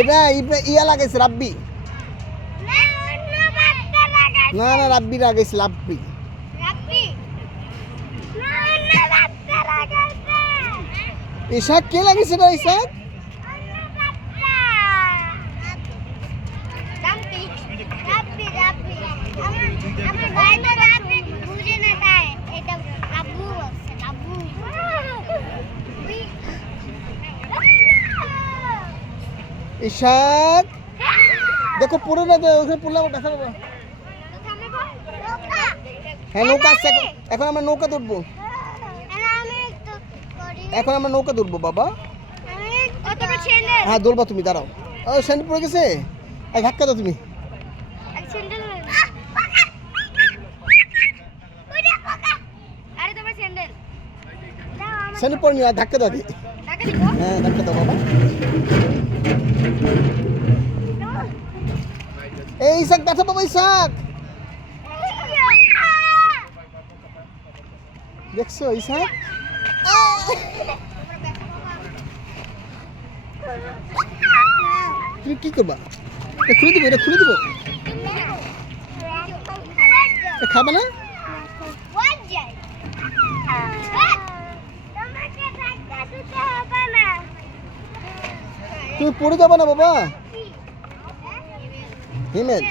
এটা ইয়া লাগাইছে রাব্বি। না না রাব্বি লাগাইছে রাব্বি। ইশাক কে লাগাইছে এটা ইশাক? ইশাক দেখো পড়ে না তো, ওখানে পড়লে আমার ব্যথা পাবো। হ্যাঁ নৌকা আসছে, এখন আমরা নৌকা ধরবো। এখন আমরা নৌকা ধরবো বাবা। হ্যাঁ ধরবা তুমি, দাঁড়াও। ও স্যান্ডেল পড়ে গেছে, ধাক্কা দাও তুমি। স্যান্ডেল পড়ে নিও, ধাক্কা দাও। হ্যাঁ ধাক্কা দাও বাবা। এই ইশাক ব্যথা পাবো ইশাক, দেখছো ইশাক? তুমি কি করবা? খুলে দিব, এটা খুলে দিব। খাবা না? তুমি পড়ে যাবা না বাবা। হিমেল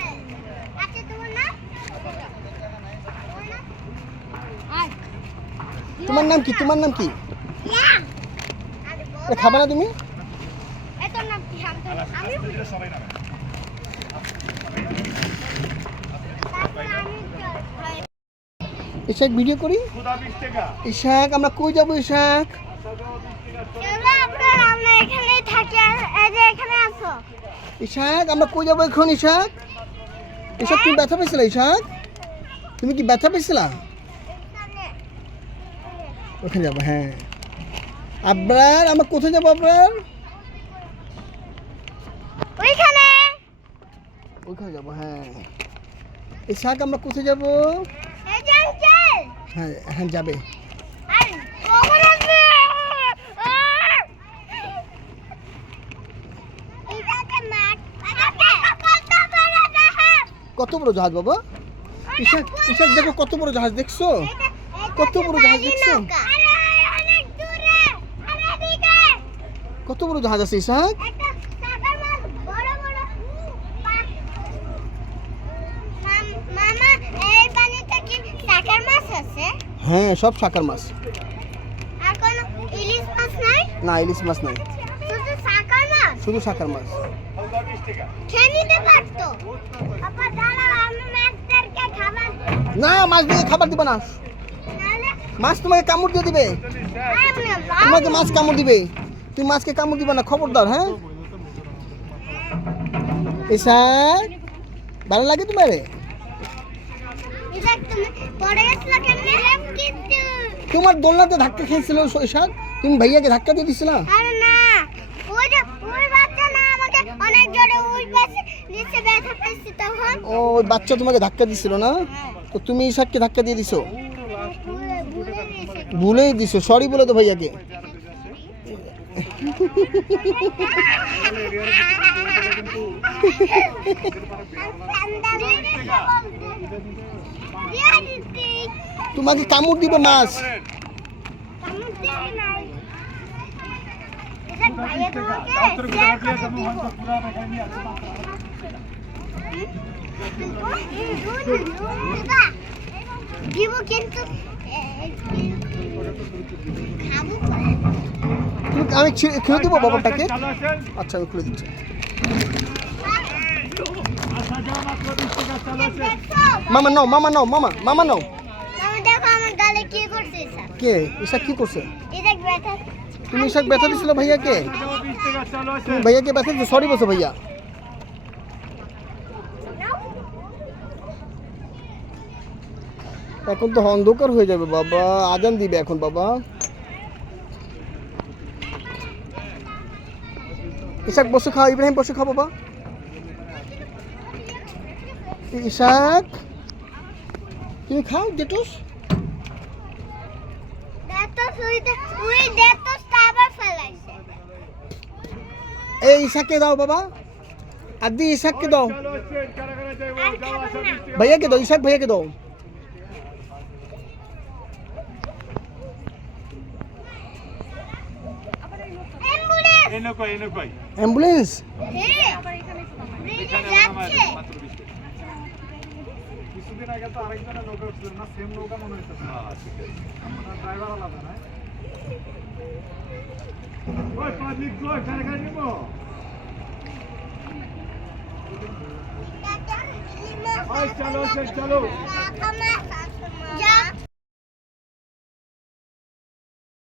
তোমার নাম কি? তোমার নাম কি? খাবা না তুমি? ইশাক ভিডিও করি। ইশাক আমরা কই যাবো ইশাক? ইশাক আমরা কই যাবো এখন ইশাক? ইশাক তুমি ব্যথা পেয়েছিলা ইশাক? তুমি কি ব্যথা পেয়েছিলা? ওখানে যাবো। হ্যাঁ আবরার আমরা কোথায় যাবো আবরার? ওইখানে যাবো। হ্যাঁ ইশাক আমরা কোথায় যাবো? হ্যাঁ হ্যাঁ যাবে। কত বড় জাহাজ বাবা? ইশাক ইশাক দেখো কত বড় জাহাজ, দেখছো? কত বড় জাহাজ দেখছো? কত বড় জাহাজ আছে ইশাক? হ্যাঁ সব শাকার মাছ। না ইলিশ মাছ নাই, শুধু শাকার মাছ। না মাছ দিয়ে খাবার দিবে না, মাছ তোমাকে কামড় দিয়ে দিবে। তোমাকে মাছ কামড় দিবে, তুমি মাছকে কামড় দিবে না, খবরদার। হ্যাঁ ইশাক ভালো লাগে তোমার? তোমার দোলনাতে ধাক্কা খেয়েছিল ইশাক, তুমি ভাইয়াকে ধাক্কা দিয়ে দিছিল। ও বাচ্চা তোমাকে ধাক্কা দিছিল না, তো তুমি ইশাককে ধাক্কা দিয়ে দিছো, ভুলেই দিছো। সরি বলে তো ভাইয়াকে। তোমাকে কামড় দিবে মাছ। আমি খুলে দেবো বাবাটাকে। আচ্ছা আমি খুলে দিচ্ছি। মামা নাও, মামা নাও, মামা মামা নাও। কে ইশাক কি করছে? তুমি ইশাক ব্যথা দিছিল ভাইয়াকে? তুমি ভাইয়াকে ব্যথা দিচ্ছ? সরি বলছো ভাইয়া। এখন তো অন্ধকার হয়ে যাবে বাবা, আজান দিবে এখন বাবা। ইশাক বসে খাও, ইব্রাহিম বসে খাও বাবা। ইশাক তুমি খাও জেটুস। এই ইসাককে দাও বাবা, আদি ইসাককে দাও, ভাইয়াকে দাও, ইসাক ভাইয়াকে দাও। অ্যাম্বুলেন্স কিছুদিন আগে তো আরেকজনের নৌকা উঠছিল না, সেম নৌকা মনে হচ্ছে। ড্রাইভার আলাদা না? ওই পাবলিক কই কারাগার নিব? ওই চলো চলো।